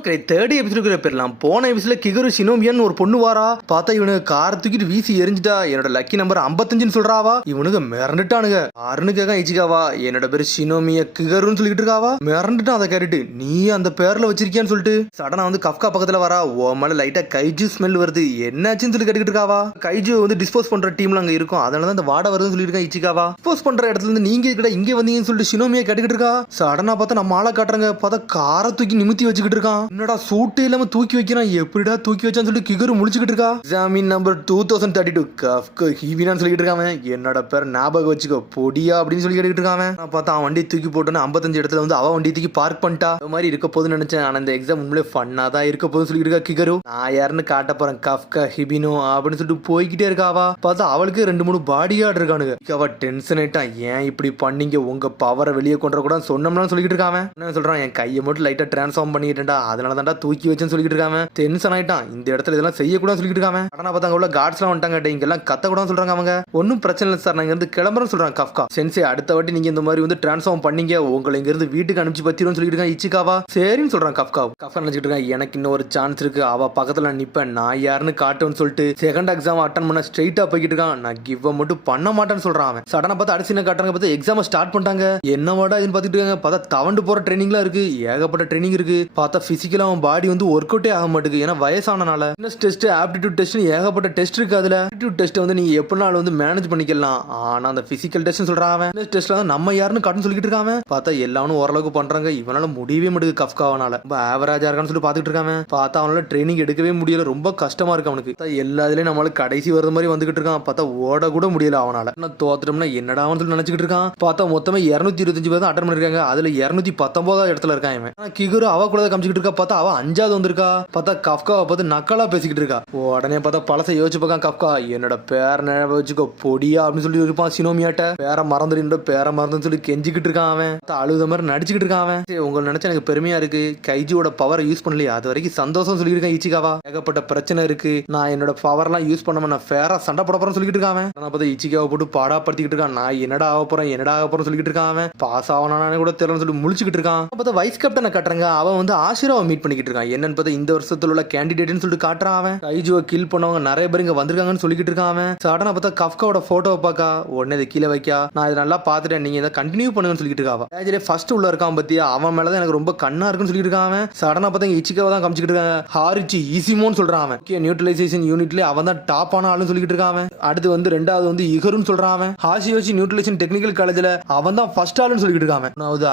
மக்களே தேர்ட் எபிசோடுக்கு போயிடலாம். போன எபிசோட்ல கிகரு ஷினோமியான்னு ஒரு பொண்ணு வாரா. பார்த்தா இவனுக்கு கார் தூக்கிட்டு வீசி எரிஞ்சிட்டா. என்னோட லக்கி நம்பர் 55ன்னு சொல்றாவா. இவனுக்கு மிரண்டுட்டானுங்க. ஆறுன்னு கேட்க இச்சிக்காவா என்னோட பேரு ஷினோமியா கிகருன்னு சொல்லிட்டு இருக்காவா. மிரண்டுட்டான் அதை கேட்டுட்டு. நீ அந்த பேர்ல வச்சிருக்கியான்னு சொல்லிட்டு சடனா வந்து கஃப்கா பக்கத்துல வரா. ஓ மேல லைட்டா கைஜு ஸ்மெல் வருது. என்னாச்சுன்னு சொல்லி கேட்டுக்கிட்டு இருக்காவா. கைஜு வந்து டிஸ்போஸ் பண்ற டீம்ல அங்க இருக்கும். அதனால அந்த வாடை வருதுன்னு சொல்லிட்டு இருக்கா இச்சிக்காவா. டிஸ்போஸ் பண்ற இடத்துல இருந்து நீங்க கிட்ட இங்க வந்தீங்கன்னு சொல்லிட்டு ஷினோமியா கேட்டுக்கிட்டு இருக்கா. சடனா பார்த்தா நம்ம ஆளை காட்டுறாங்க. பார்த்தா காரை தூக்கி நிமித்தி வச்சுக்கிட்டு இருக்கான். என்னடா சூட்டு இல்லாம தூக்கி வைக்கிறான். எப்படிடா தூக்கி வச்சான்னு சொல்லிட்டு கிகரு முழிச்சுக்கிட்டு இருக்கா. எக்ஸாமின் நம்பர் 2032 கஃப்கா ஹீவினான்னு சொல்லிட்டு இருக்காங்க. என்னோட பேர் ஞாபகம் வச்சுக்கோ பொடியா அப்படின்னு சொல்லி கேட்டுக்கிட்டு இருக்காங்க. நான் பார்த்தா அவன் வண்டி தூக்கி போட்டோன்னு 55 இடத்துல வந்து அவன் வண்டி தூக்கி பார்க் பண்ணிட்டா. இந்த மாதிரி இருக்க போதுன்னு நினைச்சேன். ஆனா இந்த எக்ஸாம் உண்மையிலே ஃபன்னா தான் இருக்க போதுன்னு சொல்லிட்டு இருக்கா கிகரு. நான் யாருன்னு காட்ட போறேன் கஃப்கா ஹிபினோ அப்படின்னு சொல்லிட்டு போய்கிட்டே இருக்காவா. பார்த்தா அவளுக்கு 2-3 பாடி கார்டு இருக்கானுங்க. அவ டென்ஷன் ஆயிட்டான். ஏன் இப்படி பண்ணீங்க, உங்க பவரை வெளியே கொண்டு கூட சொன்னோம்னு சொல்லிட்டு இருக்காங்க. என்ன சொல்றான், என் கையை மட்டும் லைட்டா டிரான்ஸ்ஃபார்ம் பண்ணிட்டேன்டா, அதனால தான்டா தூக்கி வச்சுன்னு சொல்லிட்டு இருக்காங்க. டென்ஷன் ஆயிட்டான். இந்த இடத்துல இதெல்லாம் செய்யக்கூடாது சொல்லிட்டு இருக்காங்க. ஆனா பார்த்தா உள்ள கார்ட்ஸ்லாம் வந்துட்டாங்க. இங்கெல்லாம் கத்தக்கூடாது சொல்றாங்க அவங்க. ஒன்னும் பிரச்சனை இல்லை சார், நான் இங்க இருந்து கிளம்புறேன்னு சொல்றாங்க கஃப்கா. சென்சே அடுத்த வாட்டி நீங்க இந்த மாதிரி வந்து டிரான்ஸ்ஃபார்ம் பண்ணீங்க, உங்களை இங்க இருந்து வீட்டுக்கு அனுப்பிச்சு பத்திரும் சொல்லிட்டு இருக்காங்க இச்சிகாவா. சரின்னு சொல்றாங்க கஃப்கா. கஃப்கா நினைச்சிட்டு இருக்காங்க எனக்கு இன்னும் ஒரு சான்ஸ் இருக்கு, அவ பக்கத்துல நிப்பேன், நான் யாருன்னு காட்டுன்னு சொல்லிட்டு செகண்ட் எக்ஸாம் அட்டன் பண்ண ஸ்ட்ரைட்டா போய்கிட்டு இருக்கான். நான் கிவ் மட்டும் பண்ண மாட்டேன்னு சொல்றான் அவன். சடனா பார்த்து அடுத்து என்ன காட்டுறாங்க. பார்த்து எக்ஸாம் ஸ்டார்ட் பண்ணிட்டாங்க. என்னவாடா இதுன்னு பார்த்துட்டு இருக்காங்க. பார்த்தா தவண்டு போற ட்ரைனிங்லாம் இருக்கு. ஏகப்பட்ட ட்ரைனிங் இருக்கு. பார்த்தா பிசிக்கலா அவன் பாடி வந்து ஒர்க் அவுட்டே ஆக மாட்டேங்குது. ஏன்னா வயசானனால டெஸ்ட் ஆப்டிடியூட் டெஸ்ட் ஏகப்பட்ட டெஸ்ட் இருக்கு. அதுல ஆப்டிடியூட் டெஸ்ட் வந்து நீங்க எப்படினாலும் வந்து மேனேஜ் பண்ணிக்கலாம். ஆனா அந்த பிசிக்கல் டெஸ்ட் சொல்றான் அவன். டெஸ்ட்ல நம்ம யாருன்னு காட்டுன்னு சொல்லிட்டு இருக்காங்க. பார்த்தா எல்லாரும் ஓரளவுக்கு பண்றாங்க. இவனால முடியவே மாட்டேங்குது கஃப்காவனால. ரொம்ப ஆவரேஜா இருக்கான்னு சொல்லி பாத்துட்டு இருக்காங்க. பார்த்தா அவனால ட்ரைனிங் எடுக்கவே முடியல. ரொம்ப கஷ்டமா இருக்கு அவனுக்கு. எல்லாத்துலயும் நம்மளுக்கு கடைசி வர மாதிரி வந்துகிட்டு இருக்கான். பார்த்தா ஓட கூட முடியல அவனால. தோத்துட்டோம்னா என்னடா சொல்லி நினைச்சிட்டு இருக்கான். பார்த்தா மொத்தமே 225 பேர் தான் அட்டன் பண்ணிருக்காங்க. அதுல 219 இடத்துல இருக்கான். கிகரு அவ கூட காமிச்சிட்டு இருக்கா. பார்த்தா அவ 5வது வந்திருக்கா. பார்த்தா கஃப்காவை பார்த்து நக்கலா பேசிக்கிட்டு இருக்கா. உடனே பார்த்தா பழசை யோசிச்சு பார்க்க கஃப்கா. என்னோட பேர் ஞாபகம் வச்சுக்கோ பொடியா அப்படின்னு சொல்லி இருப்பான் ஷினோமியாட்ட. பேரை மறந்துட்டு பேரை மறந்துன்னு சொல்லி கெஞ்சிக்கிட்டு இருக்கான் அவன். அழுத மாதிரி நடிச்சுக்கிட்டு இருக்கான் அவன். உங்களை நினைச்சா எனக்கு பெருமையா இருக்கு, கைஜியோட பவரை யூஸ் பண்ணலையா, அது வரைக்கும் சந்தோஷம் சொல்லியிருக்கேன் இச்சிகாவா. ஏகப்பட்ட பிரச்சனை இருக்கு, நான் என்னோட பவர்லாம் யூஸ் பண்ண நான் ஃபேரா சண்டை போட போறேன்னு சொல்லிட்டு இருக்கான். நான் பார்த்தா இச்சிகாவை போட்டு பாடாப்படுத்திக்கிட்டு இருக்கான். நான் என்னடா ஆக போறேன் சொல்லிட்டு இருக்கான். பாஸ் ஆகணும்னு கூட தெரியலன்னு சொல்லி முழிச்சுக்கிட்டு இருக்கான். பார்த்தா வைஸ் கேப்டனை கட்டுறாங்க. அவன் வந்து ஆஷிராவை மீட் பண்ணிக்கிட்டு இருக்கான். என்னன்னு பார்த்தா இந்த வருஷத்துல உள்ள கேண்டிடேட்னு சொல்லிட்டு காட்டுறான் அவன். கைஜுவை கில் பண்ணவங்க நிறைய பேர் இங்க வந்திருக்காங்கன்னு சொல்லிக்கிட்டு இருக்கான் அவன். சடனா பார்த்தா கஃப்காவோட போட்டோவை பார்க்கா. உடனே இதை கீழே வைக்கா. நான் இதை நல்லா பார்த்துட்டேன், நீங்க இதை கண்டினியூ பண்ணுங்கன்னு சொல்லிட்டு இருக்கான். ஃபர்ஸ்ட் உள்ள இருக்கான் பத்தியா, அவன் மேலதான் எனக்கு ரொம்ப கண்ணா இருக்குன்னு சொல்லிட்டு இருக்கான் அவன். சடனா பார்த்தா இச்சிகாவை தான் காமிச்சிட்டு இருக்காங்க. ஹாரிச்சி ஈசிமோன்னு சொல்றான் அவன். நியூட்ரலைசேஷன் யூனிட்ல அவன் தான் டாப் ஆன ஆளுன்னு சொல்லிட்டு இருக்கான் அவன். அடுத்து வந்து ரெண்டாவது வந்து இகருன்னு சொல்றான் அவன். ஹாஷியோஷி நியூட்ரலைசேஷன் டெக்னிக்கல் காலேஜ்ல அவன் தான் ஃபர்ஸ்ட் ஆளுன்னு சொல்லிட்டு இருக்கான்.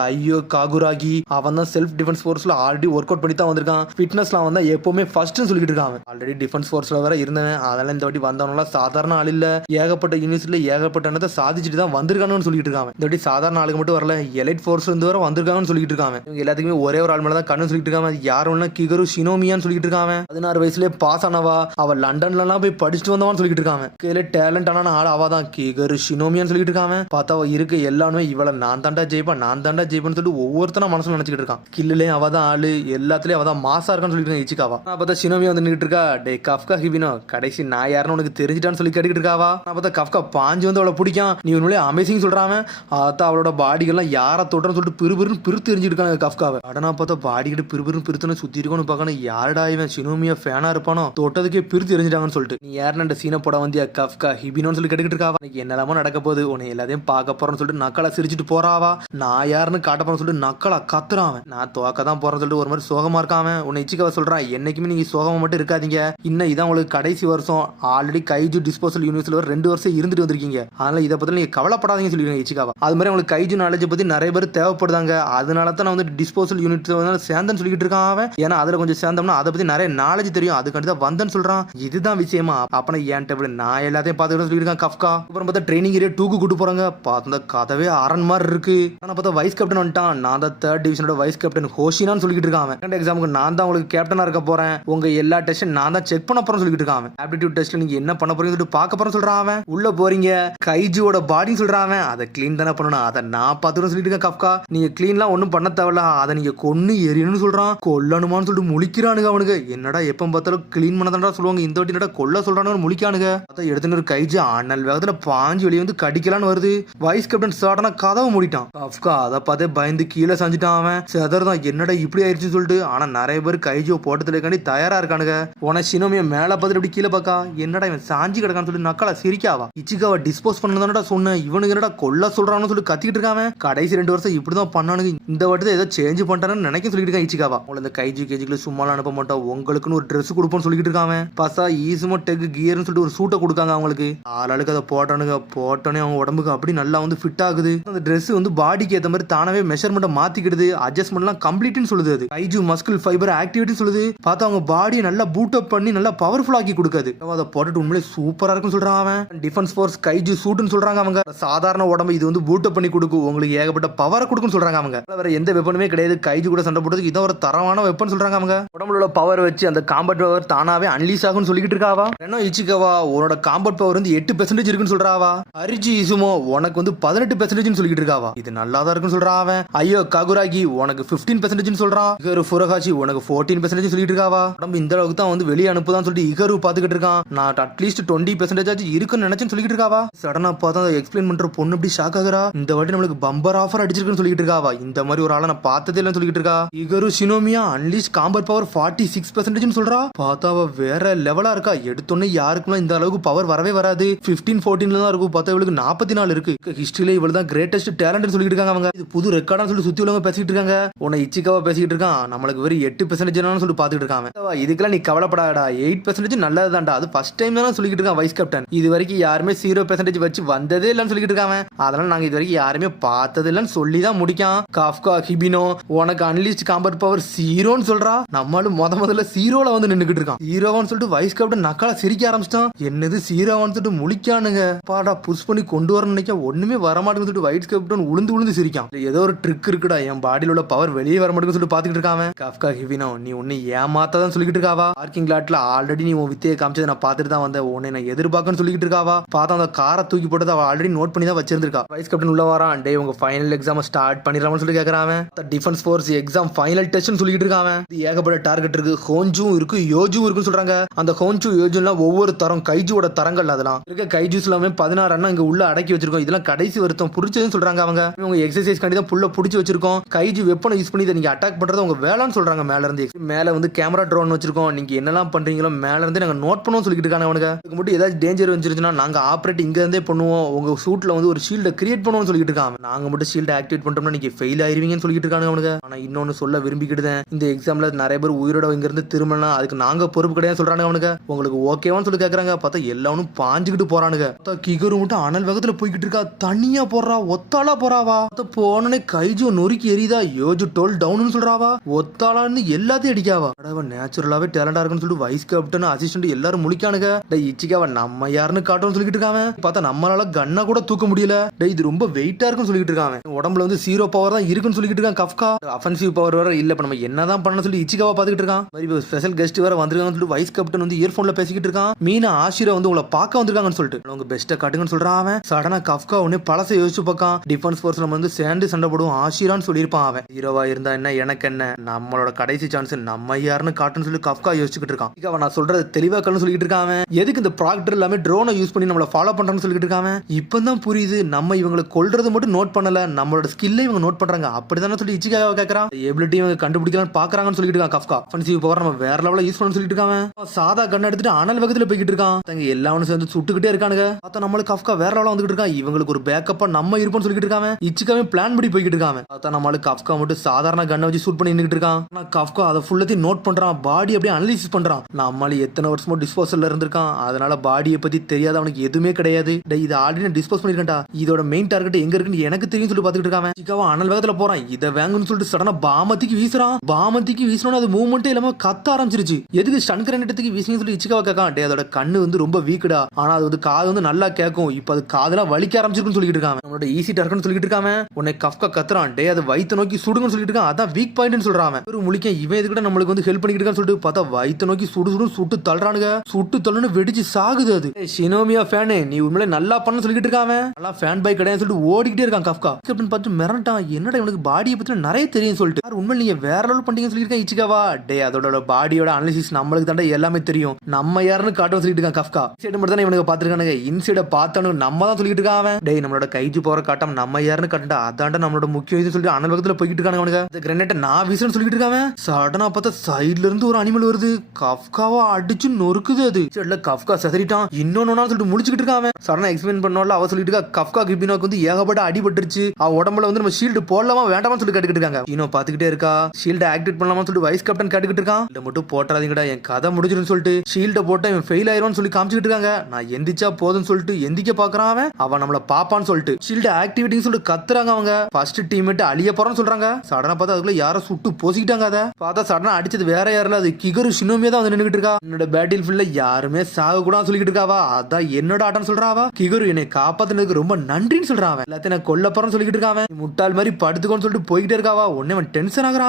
ஐயோ காகுராகி அவன் தான் செல்ஃப் டிஃபென்ஸ் ஃபோர்ஸ்ல ஆல்ரெடி ஒர்க் அவுட் பண்ணி தான் வந்திருக்கான். ஃபிட்னஸ்ல அவன் தான் எப்பவுமே ஃபர்ஸ்ட்னு சொல்லிட்டு இருக்கான். ஆல்ரெடி டிஃபென்ஸ் ஃபோர்ஸ்ல வேற இருந்தவன். அதனால இந்த வாட்டி வந்தவனால சாதாரண ஆள் இல்ல, ஏகப்பட்ட யூனிவர்சிட்டியில ஏகப்பட்ட சாதிச்சுட்டு தான் வந்திருக்கானு சொல்லிட்டு இருக்கான். இந்த வாட்டி சாதாரண ஆளுக்கு மட்டும் வரல, எலைட் ஃபோர்ஸ்ல இருந்து வர வந்திருக்காங்கன்னு சொல்லிட்டு இருக்கான். இவங்க எல்லாத்துக்குமே ஒரே ஒரு ஆள் மேல தான் கண்ணு சொல்லிட்டு இருக்காங்க. யாரும் கிகரு ஷினோமியான்னு சொல்லிட்டு இருக்கான். 16 வயசுல பாஸ் ஆனவா, அவ லண்டன்லாம் போய் படிச்சுட்டு வந்தவான்னு சொல்லிட்டு இருக்கான். கையில டேலண்ட் ஆன ஆள் அவ தான் கிகரு ஷினோமியான்னு சொல்லிட்டு இருக்கான். பார்த்தா இருக்க எல்லாமே இவள நான் தாண்டா ஜெயிப்பேன்னு சொல்லிட்டு ஒவ்வொருத்தனா மனசுல நினைச்சிட்டு இருக்கான். கில்லுலயும் அவ தான் ஆளு, எல்லாத்துலயும் அவ தான் மாசா இருக்கான்னு சொல்லிட்டு இச்சிகாவா. நான் பார்த்தா ஷினோமியா வந்து நின்னுட்டு இருக்கா. டே கஃப்கா ஹிபினோ கடைசி நான் யாருன்னு உனக்கு தெரிஞ்சிட்டான்னு சொல்லி கேட்டுக்கிட்டு இருக்காவா. நான் பார்த்தா கஃப்கா பாஞ்சு வந்து அவளை பிடிக்கும், நீ உண்மையிலே அமேசிங் சொல்றான். அதான் அவளோட பாடிகள்லாம் யாரை தொட்டுன்னு சொல்லிட்டு பிறுபிறுன்னு தெரிஞ்சுட்டு இருக்காங்க கஃப்காவை. அடனா பார்த்தா பாடி கிட்ட பிறுபிறுன்னு சுத்தி இருக்கணும் பார்க்கணும். யாரடா இவன் ஷினோமியா ஃபேனா இருப்பானோ, தொட்டதுக்கே தெரிஞ்சிட்டாங்கன்னு சொல்லிட்டு நீ யாருன்னு சீனை போட வந்தியா கஃப்கா ஹிபினோன்னு சொல்லி கேட்டுக்கிட்டு இருக்காவா. என்னெல்லாமோ நடக்க போகுது, உன்னை எல்லாத்தையும் பார்க்க போறேன்னு சொல்லிட்டு நக்கலா சிரிச்சுட்டு போறாவா. நான் யாருன்னு காட்ட போறேன்னு சொல்லிட்டு நக்கலா கத்துறான். நான் தோக்க தான் போறேன்னு சொல்லிட்டு ஒரு மாதிரி சோகமா இருக்காம. உன்னை இச்சிகாவா சொல்றான், என்னைக்குமே நீங்க சோகமா மட்டும் இருக்காதீங்க, இன்னும் இதான் உங்களுக்கு கடைசி வருஷம். ஆல்ரெடி கைஜு டிஸ்போசல் யூனிவர்சிட்டியில 2 வருஷம் இருந்துட்டு வந்திருக்கீங்க. அதனால இதை பத்தி நீங்க கவலைப்படாதீங்க சொல்லிருக்காங்க இச்சிகாவா. அது மாதிரி உங்களுக்கு கைஜு நாலேஜ் பத்தி நிறைய பேர் தேவைப்படுதாங்க. அதனால தான் நான் வந்து டிஸ்போசல் யூனிட் சேர்ந்தேன்னு சொல்லிட்டு இருக்கான் அவன். ஏன்னா அதுல கொஞ்சம் சேர்ந்தோம்னா அதை பத்தி நிறைய நாலேஜ் தெரியும், அதுக்காண்டி தான் வந்தேன்னு சொல்றான். இதுதான் விஷயமா. அப்பனா ஏன் டேபிள் நான் எல்லாத்தையும் பார்த்துக்கிட்டு சொல்லியிருக்கான் கஃப்கா. அப்புறம் பார்த்தா ட்ரைனிங் ஏரியா 2க்கு கூட்டு போறாங்க. பார்த்த கதவே அரண் மாதிரி இருக்கு. ஆனா பார்த்தா வைஸ் கேப்டன் வந்துட்டான். நான் தான் 3rd டிவிஷனோட வைஸ் கேப்டன் ஹோஷினான்னு சொல்லிட்டு இருக்கான். செகண்ட் எக்ஸாமுக்கு நான் தான் உங்களுக்கு கேப்டனா இருக்க போறேன், உங்க எல்லா டெஸ்ட் நான் தான் செக் பண்ண போறேன்னு சொல்லிட்டு இருக்கான். ஆப்டிடியூட் டெஸ்ட்ல நீங்க என்ன பண்ண போறீங்க பார்க்க போறேன்னு சொல்றான் அவன். உள்ள போறீங்க கைஜுவோட பாடின்னு சொல்றான். அதை கிளீன் தானே பண்ணணும், அதை நான் பார்த்துட்டு சொல்லிட்டு இருக்கேன் கஃப்கா. நீங்க கிளீன்லாம் ஒன்றும் பண்ண தேவையில்ல, அதை நீங்க கொன்னு எரியணும்னு சொல்றான். கொல்லணுமான்னு சொல்லிட்டு முழிக்கிறானுங்க அவனுக்கு. என்னடா எப்ப பார்த்தாலும் கிளீன் பண்ணதான்டா சொல்லுவாங்க, இந்த வாட்டி என்னடா கொல்ல சொல்றானு முழிக்கானுங்க. அதை எடுத்துன்னு கைஜு அண்ணல் வேகத்துல பாஞ்சு வெளியே வந்து கடிக்கலான்னு வருது. வைஸ் கேப்டன் சாடனா கதவை மூடிட்டான். கஃப்கா அதை பார்த்தே பயந்து கீழே சாஞ்சிட்டான் அவன். செதர்தான் என்னடா இப்படி ஆயிடுச்சு சொல்லிட்டு ஆனா நிறைய பேர் கைஜியை போட்டதுலேக்காண்டி தயாரா இருக்கானுங்க. உன ஷினோமியா மேல பார்த்துட்டு இப்படி கீழே பார்க்கா என்னடா இவன் சாஞ்சி கிடக்கான்னு சொல்லி நக்கலா சிரிக்காவா. இச்சிகாவை டிஸ்போஸ் பண்ணதானடா சொன்னேன், இவனுக்கு என்னடா கொல்ல சொல்றான்னு சொல்லி கத்திக்கிட்டு இருக்காங்க. கடைசி 2 வருஷம் இப்படிதான் பண்ணானுங்க, இந்த வாட்டி ஏதோ சேஞ்ச் பண்ணிட்டானு நினைக்க சொல்லிட்டு இருக்கான் இச்சிகாவா. உங்களை இந்த கைஜி கேஜிக்குள்ள சும்மா அனுப்ப மாட்டோம், உங்களுக்குன்னு ஒரு ட்ரெஸ் கொடுப்போம்னு சொல்லிட்டு இருக்காங்க. பசா ஈசுமோ டெக் கியர்னு சொல்லிட்டு ஒரு சூட்டை கொடுக்காங்க அவங்களுக்கு. ஆளாளுக்கு அதை போட்டோன்னே அவங்க உடம்புக்கு அப்படி நல்லா வந்து ஃபிட் ஆகுது. அந்த ட்ரெஸ் வந்து பாடிக்கு ஏற்ற மாதிரி தானாவே மெஷர்மெண்ட் மாத்திக்கிடுது, அட்ஜஸ்ட்மெண்ட்லாம் கம்ப்ளீட்னு சொல்லுது. அது கைஜு மஸ்கிள் ஃபைபர் ஆக்டிவிட்டி சொல்லுது. பார்த்தா அவங்க பாடியை நல்லா பூட் அப் பண்ணி நல்லா பவர்ஃபுல் ஆக்கி கொடுக்காது. அதை போட்டுட்டு உண்மையிலே சூப்பரா இருக்குன்னு சொல்றான் அவன். டிஃபென்ஸ் ஃபோர்ஸ் கைஜு சூட்னு சொல்றாங்க அவங்க. சாதாரண உடம்பு இது வந்து பூட் அப் பண்ணி கொடுக்கும், உங்களுக்கு ஏகப்பட்ட பவரை கொடுக்குன்னு சொல்றாங்க அவங்க. வேற எந்த வெப்பனுமே கிடையாது, கைஜு கூட சண்டை போடுறதுக்கு இதான் ஒரு தரமான வெப்பன் சொல்றாங்க அவங்க. உடம்புல உள்ள பவர் வச்சு அந்த காம்பட் பவர் தானாவே அன்லீஸ் ஆகும்னு சொல்லிட்டு இருக்காவா. என்ன இச்சிகாவா உன்னோட காம்பட் பவர் வந்து 8% இருக்குன்னு சொல்றாவா. அரிஜி இசுமோ உனக்கு வந்து 18% சொல்லிட்டு இருக்காவா. இது நல்லா தான் இருக்குன்னு சொல்றான் அவன். ஐயோ ககுராகி உனக்கு 15% சொல்றான். இகரு ஃபுரகாஷி உனக்கு 14% சொல்லிட்டு இருக்காவா. உடம்பு இந்த அளவுக்கு தான் வந்து வெளியே அனுப்புதான் சொல்லிட்டு இகரு பாத்துக்கிட்டு இருக்கான். நான் அட்லீஸ்ட் 20% இருக்குன்னு நினைச்சேன்னு சொல்லிட்டு இருக்காவா. சடனா பார்த்தா அதை எக்ஸ்பிளைன் பண்ற பொண்ணு இப்படி ஷாக் ஆகுறா. இந்த வாட்டி நம்மளுக்கு பம்பர் ஆஃபர் அடிச்சிருக்குன்னு சொல்லிட்டு இருக்காவா. இந்த மாதிரி ஒரு ஆளை நான் பார்த்ததே இல்லைன்னு சொல்லிட்டு இருக்கா. இகரு ஷினோமியா அன்லீஸ் காம்பட் பவர் 46% சொல்றா. பார்த்தா அவ வேற லெவலா இருக்கா. எடுத்தோன்னே யாருக்குலாம் இந்த அளவுக்கு பவர் வரவே வராது. 15-14 தான் இருக்கும். பார்த்தா இவளுக்கு 44 இருக்கு. ஹிஸ்டரியில இவள் தான் கிரேட்டஸ்ட் டேலண்ட் சொல்லிட்டு இருக்காங்க அவங்க. இது புது ரெக்கார்டான்னு சொல்லி சுத்தி உள்ளவங்க பேசிட்டு இருக்காங்க. உன்னை இச்சிகாவா பேசிட்டு இருக்கான், நம்மளுக்கு வெறும் 8% சொல்லி பாத்துட்டு இருக்காங்க. இதுக்கெல்லாம் நீ கவலைப்படாடா, 8% நல்லதுதான்டா. அது ஃபர்ஸ்ட் டைம் தான் சொல்லிட்டு இருக்கான் வைஸ் கேப்டன். இது வரைக்கும் யாருமே 0% வச்சு வந்ததே இல்லைன்னு சொல்லிட்டு இருக்காங்க. அதனால நாங்க இது வரைக்கும் யாருமே பார்த்தது இல்லைன்னு சொல்லி தான் முடிக்கான். காஃப்கா ஹிபினோ உனக்கு அன்லீஸ்ட் காம்பட் பவர் 0ன்னு சொல்றா. நம்மளும் முதல்ல 0ல வந்து நின்னுக்கிட்டு இருக்கான். 0ன்னு சொல்லிட்டு வைஸ் கேப்டன் நக்கால சிரிக்க ஆரம்பிச்சிட்டான். என்னது 0ன்னு சொல்லிட்டு முழிக்கானுங்க. பாடா புஷ் பண்ணி கொண்டு வரணும்னு நினைக்க ஒண்ணுமே வரமாட்டேன்னு சொல்லிட்டு வைஸ் கேப்டன் உளுந்து சிரிக்கான். ஏதோ ஒரு ட்ரிக் இருக்குடா, என் பாடியில உள்ள பவர் வெளியே வர மாட்டேங்குன்னு சொல்லிட்டு பாத்துக்கிட்டு இருக்காங்க. காஃப்கா ஹிபினோ நீ ஒன்னு ஏமாத்தான் சொல்லிட்டு இருக்காவா. பார்க்கிங் லாட்ல ஆல்ரெடி நீ உன் வித்தையை காமிச்சதை நான் பார்த்துட்டு தான் வந்தேன், உன்னை நான் எதிர்பார்க்கன்னு சொல்லிட்டு இருக்காவா. பார்த்தா அந்த காரை தூக்கி போட்டு அவ ஆல்ரெடி நோட் பண்ணி தான் வச்சிருந்திருக்கா. வைஸ் கேப்டன் உள்ள வரான். டே உங்க ஃபைனல் எக்ஸாம் ஸ்டார்ட் பண்ணிடலாம்னு சொல்லி கேட்கறான். டிஃபென்ஸ் ஃபோர்ஸ் எக்ஸாம் ஃபைனல் டெஸ்ட்னு சொல்லிட்டு இருக்காங்க. இது ஏகப்பட்ட டார்கெட் இருக்கு, ஹோஞ்சும் இருக்கு யோஜும் இருக்குன்னு சொல்றாங்க. அந்த ஹோஞ்சு யோஜுலாம் ஒவ்வொரு தரம் கைஜுவோட தரங்கள். அதெல்லாம் இருக்க கைஜூஸ் எல்லாமே 16 அண்ணா இங்க உள்ள அடக்கி வச்சிருக்கோம். இதெல்லாம் கடைசி வருத்தம் புடிச்சதுன்னு சொல்றாங்க அவங்க. இவங்க எக்ஸசைஸ் கண்டி தான் புள்ள புடிச்சு வச்சிருக்கோம். கைஜு வெப்பனை யூஸ் பண்ணி நீங்க அட்டாக் பண்றது உங்க வேலைன்னு சொல்றாங்க. மேல இருந்து மேல வந்து கேமரா ட்ரோன் வச்சிருக்கோம், நீங்க என்னெல்லாம் பண்றீங்களோ மேல இருந்து நாங்க நோட் பண்ணுவோம் சொல்லிட்டு இருக்காங்க. அவனுக்கு அதுக்கு மட்டும் ஏதாவது டேஞ்சர் வந்துருச்சுன்னா நாங்க ஆப்ரேட் இங்க இருந்தே பண்ணுவோம், உங்க சூட்ல வந்து ஒரு ஷீல்ட கிரியேட் பண்ணுவோம்னு சொல்லிட்டு இருக்காங்க. நாங்க மட்டும் ஷீல்ட ஆக்டிவேட் பண்றோம்னா நீங்க ஃபெயில் ஆயிருவீங்கன்னு சொல்லிட்டு இருக்காங்க அவனுக்கு. ஆனா இன்னொன்னு சொல்ல விரும்பிக்கிட்டேன், இந்த எக்ஸாம்ல நிறைய பேர் உயிரோட இங்க இருந்து திரும்பலாம் அதுக்கு நாங்க பொறுப்பு கிடையாது சொல்றாங்க அவனுக்கு. உங்களுக்கு ஓகேவான்னு சொல்லி கேக்குறாங்க. பார்த்தா எல்லாரும் பாஞ்சுக்கிட்டு போறானுங்க. கிகரு மட்டும் அனல் வேகத்துல போய்கிட்டு இருக்கா, தனியா போறா, ஒத்தாளா போறாவா. போனே கைஜோ நொறுக்கி எரியுதா. யோஜு டோல் டவுன் சொல்றாவா. ஒத்தாளான்னு எல்லாத்தையும் அடிக்காவா. நேச்சுரலாவே டேலண்டா இருக்குன்னு சொல்லிட்டு வைஸ் கேப்டன் அசிஸ்டன்ட் எல்லாரும் முழிக்கானுங்க. இச்சிகாவா நம்ம யாருன்னு காட்டணும்னு சொல்லிட்டு இருக்காங்க. பார்த்தா நம்மளால கண்ணா கூட தூக்க முடியல. இது ரொம்ப வெயிட்டா இருக்குன்னு சொல்லிட்டு இருக்காங்க. உடம்புல வந்து 0 பவர் தான் இருக்குன்னு சொல்லிட்டு இருக்கான். கஃப்கா அஃபென்சிவ் பவர் வேற இல்ல, நம்ம என்னதான் பண்ணணும் சொல்லி இச்சிகாவா பாத்துக்கிட்டு இருக்கான். ஸ்பெஷல் கெஸ்ட் வேற வந்திருக்காங்கன்னு சொல்லிட்டு வைஸ் கேப்டன் வந்து இயர்போன்ல பேசிக்கிட்டு இருக்கான். மீனா ஆஷிரா வந்து உங்களை பார்க்க வந்திருக்காங்கன்னு சொல்லிட்டு அவங்க பெஸ்ட்டை காட்டுங்கன்னு சொல்றான் அவன். சடனா கஃப்கா உடனே பழசை யோசிச்சு பார்க்கான். டிஃபென்ஸ் ஃபோர்ஸ் நம்ம வந்து சேர்ந்து சண்டை போடுவோம் ஆஷிரான்னு சொல்லியிருப்பான் அவன். ஹீரோவா இருந்தா என்ன எனக்கு என்ன, நம்மளோட கடைசி சான்ஸ் நம்ம யாருன்னு காட்டுன்னு சொல்லி கஃப்கா யோசிச்சுக்கிட்டு இருக்கான். அவன் நான் சொல்றது தெளிவா கல்னு சொல்லிட்டு இருக்கான். எதுக்கு இந்த ப்ராடக்ட் எல்லாமே ட்ரோனை யூஸ் பண்ணி நம்மள ஃபாலோ பண்றான்னு சொல்லிட்டு இருக்காங்க. இப்பதான் புரியுது, நம்ம இவங்களை கொல்றது மட்டும் நோட் பண்ணல, நம்மளோட ஸ்கில்லை இவங்க நோட் பண்றாங்க அப்படிதானே சொல்லி இச்சிகாவா கேக்குறான். எபிலிட்டி இவங்க கண்டுபிடிக்கலாம்னு பாக்குறாங்கன்னு சொல்லிட்டு இருக்கான் கஃப்கா. அஃபென்சிவ் பவர் நம்ம வேற லெவல்ல யூஸ் பண்ணணும்னு சொல்லிட்டு இருக்காங்க. சாதா கண்ணை எடுத்துட்டு அனல் வேகத்துல போய்கிட்டு இருக்கான். தங்க எல்லாரும் சேர்ந்து சுட்டுக்கிட்டே இருக்கானுங்க. பார்த்தா நம்மளுக்கு கஃப்கா வேற லெவல்ல வந்துகிட்டு இருக்கான். இவங்களுக்கு ஒரு பேக்கப்பா நம்ம இருப்போம்னு சொல்லிட்டு இருக்காங்க. இச்சிகாவே பிளான் படி போய்கிட்டு இருக்காங்க. பார்த்தா நம்மளுக்கு கஃப்கா மட்டும் சாதாரண கண்ணை வச்சு ஷூட் பண்ணி நின்னுட்டு இருக்கான். ஆனா கஃப்கா அதை ஃபுல்லத்தையும் நோட் பண்றான், பாடி அப்படியே அனலைசிஸ் பண்றான். நம்மள எத்தனை வருஷமா டிஸ்போசல்ல இருந்திருக்கான், அதனால பாடியை பத்தி தெரியாத அவனுக்கு எதுவுமே கிடையாது. இது ஆல்ரெடி டிஸ்போஸ் பண்ணிருக்கா, இதோட மெயின் டார்கெட் எங்க இருக்குன்னு எனக்கு தெரியும் சொல்லி பாத்துக்கிட்டு இருக்கான். இச்சிகாவா அனல் வேகத்துல போறான். இதை வேங்கன்னு சொல்லிட்டு சடனா பாமத்திக்கு வீசுறான். பாமத்திக்கு வீசணும், அது மூவ்மெண்டே இல்லாம கத்த ஆரம்பிச்சிருச்சு. எதுக்கு ஸ்டன் கிரேனேட்டுக்கு வீசினு சொல்லி இச்சிகாவா கேட்கான். அதோட கண்ணு வந்து ரொம்ப வீக்குடா, ஆனா அது வந்து காது வந்து நல்லா கேட்கும். இப்ப அது காதெல்லாம் வலிக்க ஆரம்பிச்சிருக்குன்னு சொல்லிட்டு இருக்காங்க. நம்மளோட ஈஸி டார்கெட்னு சொல்லிட்டு இருக்காங்க. உன்னை கஃப்கா கத்துறான். டே அது வயிற்று நோக்கி சுடுங்கன்னு சொல்லிட்டு இருக்கான். அதான் வீக் பாயிண்ட்னு சொல்றான். ஒரு முழிக்க இவன் இதுக்கிட்ட நம்மளுக்கு வந்து ஹெல்ப் பண்ணிக்கிட்டு இருக்கான்னு சொல்லிட்டு பார்த்தா வயிற்று நோக்கி சுட்டு தள்ளுறானுங்க. சுட்டு தள்ளுன்னு வெடிச்சு சாகுது. அது ஷினோமியா ஃபேனு, நீ உண்மையிலே நல்லா பண்ணு சொல்லிட்டு இருக்காங்க. நல்லா ஃபேன் பை கிடையாது சொல்லிட்டு ஓடிக்கிட்டே இருக்கான் கஃப்கா. கேப்டன் பார்த்து மிரண்டான், என்னடா இவனுக்கு பாடியை பத்தி நிறைய தெரியும் சொல்லிட்டு. உண்மையில நீங்க வேற லெவல் பண்ணீங்கன்னு சொல்லியிருக்கேன் இச்சிகாவா. டே அதோட பாடியோட அனாலிசிஸ் நம்மளுக்கு தாண்டா எல்லாமே தெரியும், நம்ம யாருன்னு காட்டும் சொல்லிட்டு இருக்கான் கஃப்கா. இன்சைட் மட்டும் தான் இவனுக்கு பாத்துருக்கானுங்க. இன்சைட பார்த்தவனு நம்ம தான் சொல்லிட்டு இருக்கான். டே நம்மளோட கைஜு போற காட்டம் நம்ம யாருன்னு காட்டா, அதாண்டா நம்மளோட முக்கிய சொல்லிட்டு அனல் வேகத்துல போய்கிட்டு இருக்கானுங்க. கிரனேட்டை நான் வீசுன்னு சொல்லி சொல்லிட்டு இருக்காங்க. சடனா பார்த்தா சைடுல இருந்து ஒரு அனிமல் வருது. கஃப்காவா அடிச்சு நொறுக்குது. அது சைடுல கஃப்கா செதறிட்டான். இன்னொன்னு சொல்லிட்டு முடிச்சுக்கிட்டு இருக்காங்க. சடனா எக்ஸ்பிளைன் பண்ணோம்ல, அவ சொல்லிட்டு இருக்கா கஃப்கா கிபினோக்கு வந்து ஏகப்பட்ட அடிபட்டுருச்சு. அவ உடம்புல வந்து நம்ம ஷீல்டு போடலாமா வேண்டாமா சொல்லி கேட்டுக்கிட்டு இருக்காங்க. இன்னும் பாத்துக்கிட்டே இருக்கா. ஷீல்ட ஆக்டிவேட் பண்ணலாமா சொல்லிட்டு வைஸ் கேப்டன் கேட்டுக்கிட்டு இருக்கான். இல்ல மட்டும் போட்டாதீங்கடா, என் கதை முடிஞ்சிருன்னு சொல்லிட்டு ஷீல்ட போட்டா இவன் ஃபெயில் ஆயிரும்னு சொல்லி காமிச்சிட்டு இருக்காங்க. நான் எந்திரிச்சா போதும்னு சொல்லிட்டு எந்திக்க பாக்குறான். அவன் நம்மள பாப்பான்னு சொல்லிட்டு ஷீல்ட ஆக்டிவேட்டிங் சொல்லிட்டு கத்துறாங்க. அவங்க ஃபர்ஸ்ட் டீம்மேட் அழிய போறான்னு சொல்றாங்க. சடனா பார்த்தா அதுக்குள்ள யாரோ சுட்டு போசிக்கிட்டாங்க. அதை பார்த்தா சடனா அடிச்சது வேற யாரில், அது கிகரு ஷினோமியா தான் வந்து நின்னுகிட்டு இருக்கா. என்னோட பேட்டில் ஃபீல்ட்ல யாருமே சாக கூட சொல்லிக்கிட்டு இருக்காவா. அதான் என்னோட ஆட்டம்னு சொல்றாவா. கிகரு என்னை காப்பாத்தினதுக்கு ரொம்ப நன்றின்னு சொல்றான். எல்லாத்தையும் நான் கொல்ல போறேன்னு சொல்லிக்கிட்டு இருக்கான். முட்டாள் மாதிரி படுத்துக்கோன்னு சொல்லிட்டு போய்கிட்டே இருக்காவா. உடனே அவன் டென்ஷன் ஆகுறான்.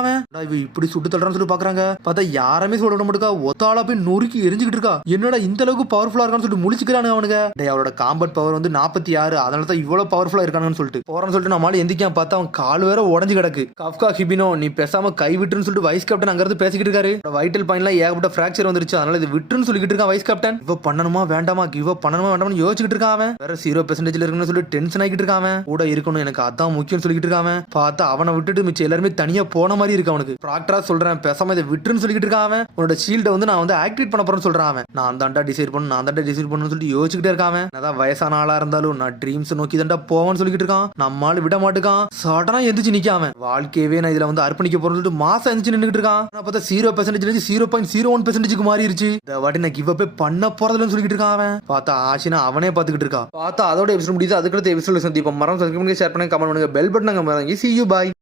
இப்படி சுட்டு தள்ளுறான்னு சொல்லி பாக்குறாங்க. பார்த்தா யாருமே சொல்ல விட மாட்டேக்கா. ஒத்தாளா போய் நொறுக்கி எரிஞ்சுக்கிட்டு இருக்கா. என்னடா இந்த அளவுக்கு பவர்ஃபுல்லா இருக்கான்னு சொல்லிட்டு முழிச்சுக்கிறானு அவனுங்க. அவரோட காம்பட் பவர் வந்து 46, அதனால தான் இவ்வளவு பவர்ஃபுல்லா இருக்கானு சொல்லிட்டு போறான்னு சொல்லிட்டு நம்மளால எந்திக்காம பார்த்தா அவன் கால் வேற உடஞ்சு கிடக்கு. கஃப்கா ஹிபினோ நீ பேசாம கை விட்டுன்னு சொல்லிட்டு வைஸ் கேப்டன் அங்க இருந்து பேசிக்கிட்டு இருக்காரு. வைட்டல் பாயிண்ட்ல ஏகப்பட்ட பிராக்சர் வந்துருச்சு, அதனால இது விட்டுன்னு சொல்லிக்கிட்டு இருக்கான் வைஸ் கேப்டன். கிவ் பண்ணணுமா வேண்டாமா, கிவ் பண்ணணுமா வேண்டாமா யோசிச்சுட்டு இருக்கான். அவன் வேற 0% இருக்குன்னு சொல்லி டென்ஷன் ஆகிட்டு இருக்கான். கூட இருக்கணும் எனக்கு அதான் முக்கியம் சொல்லிக்கிட்டு இருக்கான். பார்த்தா அவனை விட்டுட்டு மிச்சம் எல்லாருமே தனியா போன மாதிரி இருக்கு அவனுக்கு. ப்ராக்டரா சொல்றேன் பேசாம இதை விட்டுன்னு சொல்லிக்கிட்டு இருக்கான். உன்னோட ஷீல்ட வந்து நான் வந்து ஆக்டிவேட் பண்ண போறேன்னு சொல்றான். நான் தாண்டா டிசைட் பண்ணணும்னு சொல்லிட்டு யோசிச்சுக்கிட்டே இருக்கான். அதான் வயசான ஆளா இருந்தாலும் நான் ட்ரீம்ஸ் நோக்கி தாண்டா போவான்னு சொல்லிக்கிட்டு இருக்கான். நம்மால விட மாட்டுக்கான். சடனா எந்திரிச்சு நிக்காம வாழ்க்கையவே நான் இதுல வந்து அர்ப்பணிக்க போறேன்னு சொல்லிட்டு மாசம் எந்திரிச்சு நின்னுட்டு இருக்கான். பார்த்தா 0% 0.01% மாறிடுச்சு. இந்த வாட்டி நான் கிவ் அப் பண்ண போறதுன்னு சொல்லிட்டு இருக்கான். பார்த்தா ஆஷினா அவனே பாத்துக்கிட்டு இருக்கா. பார்த்தா அதோட எபிசோட் முடியுது. அதுக்கடுத்த எபிசோட சந்திப்போம். மரம் சப்ஸ்கிரைப் பண்ணுங்க, ஷேர் பண்ணுங்க, கமெண்ட் பண்ணுங்க, பெல் பட்டன் அங்க மறந்துங்க. See you, bye.